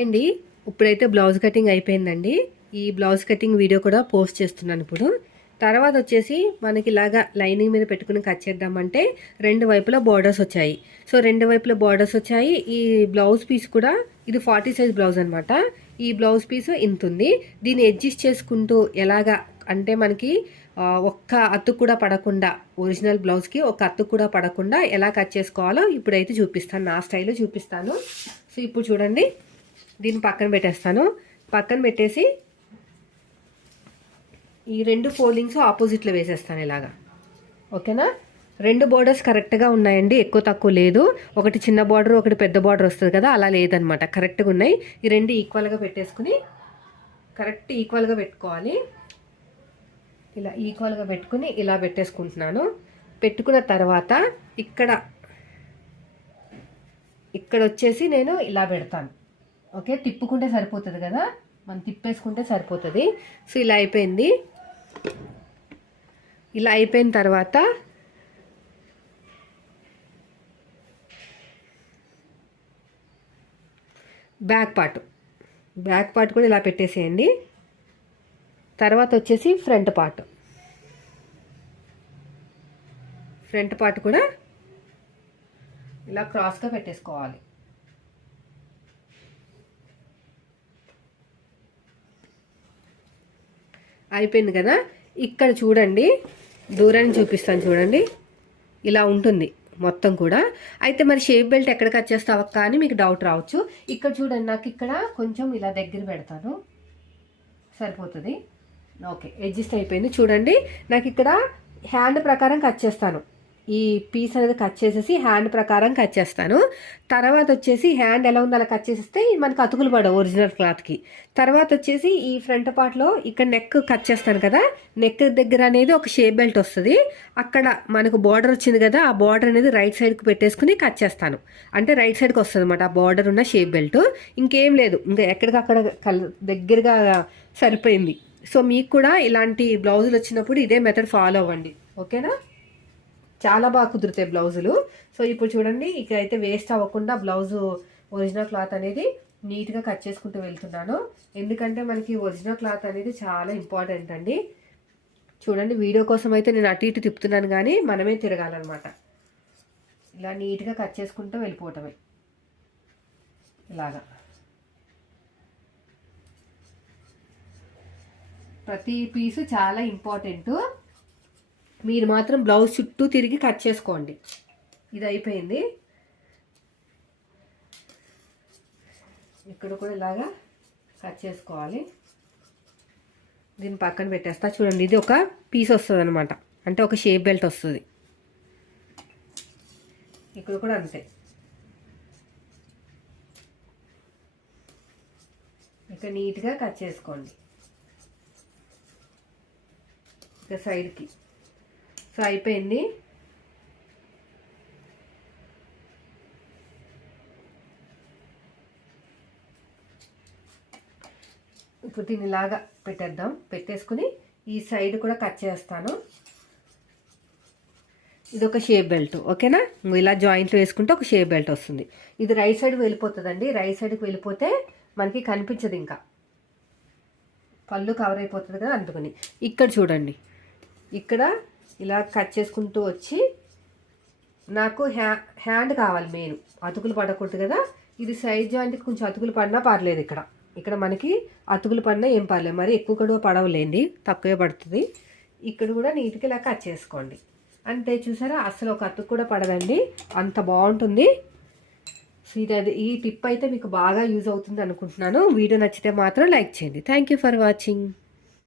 అండి. ఇప్పుడైతే blouse cutting అయిపోయిందండి. ఈ బ్లౌజ్ కటింగ్ వీడియో కూడా పోస్ట్ చేస్తున్నాను ఇప్పుడు. తర్వాత వచ్చేసి మనకి ఇలాగా లైనింగ్ మీద పెట్టుకుని కట్ చేద్దామంటే రెండు వైపులా బార్డర్స్ వచ్చాయి. సో రెండు వైపులా బార్డర్స్ వచ్చాయి. ఈ బ్లౌజ్ పీస్ కూడా ఇది ఫార్టీ సైజ్ బ్లౌజ్ అనమాట ఈ బ్లౌజ్ పీస్ ఇంత ఉంది. దీన్ని అడ్జస్ట్ చేసుకుంటూ ఎలాగా అంటే మనకి ఒక్క అత్తు కూడా పడకుండా ఒరిజినల్ బ్లౌజ్కి ఒక అత్తు కూడా పడకుండా ఎలా కట్ చేసుకోవాలో ఇప్పుడైతే చూపిస్తాను. నా స్టైల్లో చూపిస్తాను. సో ఇప్పుడు చూడండి. దీన్ని పక్కన పెట్టేస్తాను. పక్కన పెట్టేసి ఈ రెండు ఫోల్డింగ్స్ ఆపోజిట్లో వేసేస్తాను ఇలాగా. ఓకేనా? రెండు బోర్డర్స్ కరెక్ట్గా ఉన్నాయండి ఎక్కువ తక్కువ లేదు. ఒకటి చిన్న బార్డర్ ఒకటి పెద్ద బార్డర్ వస్తుంది కదా అలా లేదనమాట. కరెక్ట్గా ఉన్నాయి. ఈ రెండు ఈక్వల్గా పెట్టేసుకుని కరెక్ట్ ఈక్వల్గా పెట్టుకోవాలి. ఇలా ఈక్వల్గా పెట్టుకుని ఇలా పెట్టేసుకుంటున్నాను. పెట్టుకున్న తర్వాత ఇక్కడ ఇక్కడ వచ్చేసి నేను ఇలా పెడతాను. ఓకే? తిప్పుకుంటే సరిపోతుంది కదా? మనం తిప్పేసుకుంటే సరిపోతుంది. సో ఇలా అయిపోయింది. ఇలా అయిపోయిన తర్వాత బ్యాక్ పార్ట్. బ్యాక్ పార్ట్ కూడా ఇలా పెట్టేసేయండి. తర్వాత వచ్చేసి ఫ్రంట్ పార్ట్. ఫ్రంట్ పార్ట్ కూడా ఇలా క్రాస్గా పెట్టేసుకోవాలి. అయిపోయింది కదా? ఇక్కడ చూడండి. దూరాన్ని చూపిస్తాను చూడండి. ఇలా ఉంటుంది మొత్తం కూడా. అయితే మరి షేప్ బెల్ట్ ఎక్కడ కట్ కానీ మీకు డౌట్ రావచ్చు. ఇక్కడ చూడండి నాకు ఇక్కడ కొంచెం ఇలా దగ్గర పెడతాను. సరిపోతుంది. ఓకే అడ్జస్ట్ అయిపోయింది. చూడండి నాకు ఇక్కడ హ్యాండ్ ప్రకారం కట్ చేస్తాను. ఈ పీస్ అనేది కట్ చేసేసి హ్యాండ్ ప్రకారం కట్ చేస్తాను. తర్వాత వచ్చేసి హ్యాండ్ ఎలా ఉందో అలా కట్ చేసేస్తే మనకు అతుకులు పడవు ఒరిజినల్ క్లాత్కి. తర్వాత వచ్చేసి ఈ ఫ్రంట్ పార్ట్లో ఇక్కడ నెక్ కట్ చేస్తాను కదా నెక్ దగ్గర అనేది ఒక షేప్ బెల్ట్ వస్తుంది. అక్కడ మనకు బార్డర్ వచ్చింది కదా ఆ బార్డర్ అనేది రైట్ సైడ్కి పెట్టేసుకుని కట్ చేస్తాను. అంటే రైట్ సైడ్కి వస్తుంది అనమాట ఆ బార్డర్ ఉన్న షేప్ బెల్ట్. ఇంకేం లేదు ఇంకా ఎక్కడికక్కడ కల్ దగ్గరగా సరిపోయింది. సో మీకు కూడా ఇలాంటి బ్లౌజులు వచ్చినప్పుడు ఇదే మెథడ్ ఫాలో అవ్వండి. ఓకేనా? చాలా బాగా కుదురుతాయి బ్లౌజులు. సో ఇప్పుడు చూడండి ఇక అయితే వేస్ట్ అవ్వకుండా బ్లౌజు ఒరిజినల్ క్లాత్ అనేది నీట్గా కట్ చేసుకుంటూ వెళ్తున్నాను. ఎందుకంటే మనకి ఒరిజినల్ క్లాత్ అనేది చాలా ఇంపార్టెంట్ అండి. చూడండి వీడియో కోసం అయితే నేను అటు ఇటు తిప్పుతున్నాను కానీ మనమే తిరగాలన్నమాట. ఇలా నీట్గా కట్ చేసుకుంటూ వెళ్ళిపోవటమే. ఇలాగా. ప్రతి పీసు చాలా ఇంపార్టెంటు. మీరు మాత్రం బ్లౌజ్ చుట్టూ తిరిగి కట్ చేసుకోండి. ఇది అయిపోయింది. ఇక్కడ కూడా ఇలాగా కట్ చేసుకోవాలి. దీన్ని పక్కన పెట్టేస్తా. చూడండి ఇది ఒక పీస్ వస్తుంది అనమాట అంటే ఒక షేప్ బెల్ట్ వస్తుంది. ఇక్కడ కూడా అంతే. ఇక నీట్గా కట్ చేసుకోండి. ఇక సైడ్కి. సో అయిపోయింది ఇప్పుడు దీన్ని ఇలాగా పెట్టేద్దాం. పెట్టేసుకుని ఈ సైడ్ కూడా కట్ చేస్తాను. ఇది ఒక షేప్ బెల్ట్ ఓకేనా? ఇలా జాయింట్లు వేసుకుంటే ఒక షేప్ బెల్ట్ వస్తుంది. ఇది రైట్ సైడ్ వెళ్ళిపోతుందండి. రైట్ సైడ్కి వెళ్ళిపోతే మనకి కనిపించదు ఇంకా. పళ్ళు కవర్ అయిపోతుంది కదా అందుకని. ఇక్కడ చూడండి. ఇక్కడ ఇలా కట్ చేసుకుంటూ వచ్చి నాకు హ్యా హ్యాండ్ కావాలి మెయిన్. అతుకులు పడకూడదు కదా. ఇది సైడ్ జాయింట్కి కొంచెం అతుకులు పడినా పర్లేదు ఇక్కడ. ఇక్కడ మనకి అతుకులు పడినా ఏం పర్లేదు. మరి ఎక్కువ కూడా పడవలేండి. తక్కువే పడుతుంది. ఇక్కడ కూడా నీట్గా ఇలా కట్ చేసుకోండి. అంతే చూసారా? అసలు ఒక అతుకు కూడా పడదండి. అంత బాగుంటుంది. సో ఇది అది ఈ టిప్ అయితే మీకు బాగా యూజ్ అవుతుంది అనుకుంటున్నాను. వీడియో నచ్చితే మాత్రం లైక్ చేయండి. Thank you for watching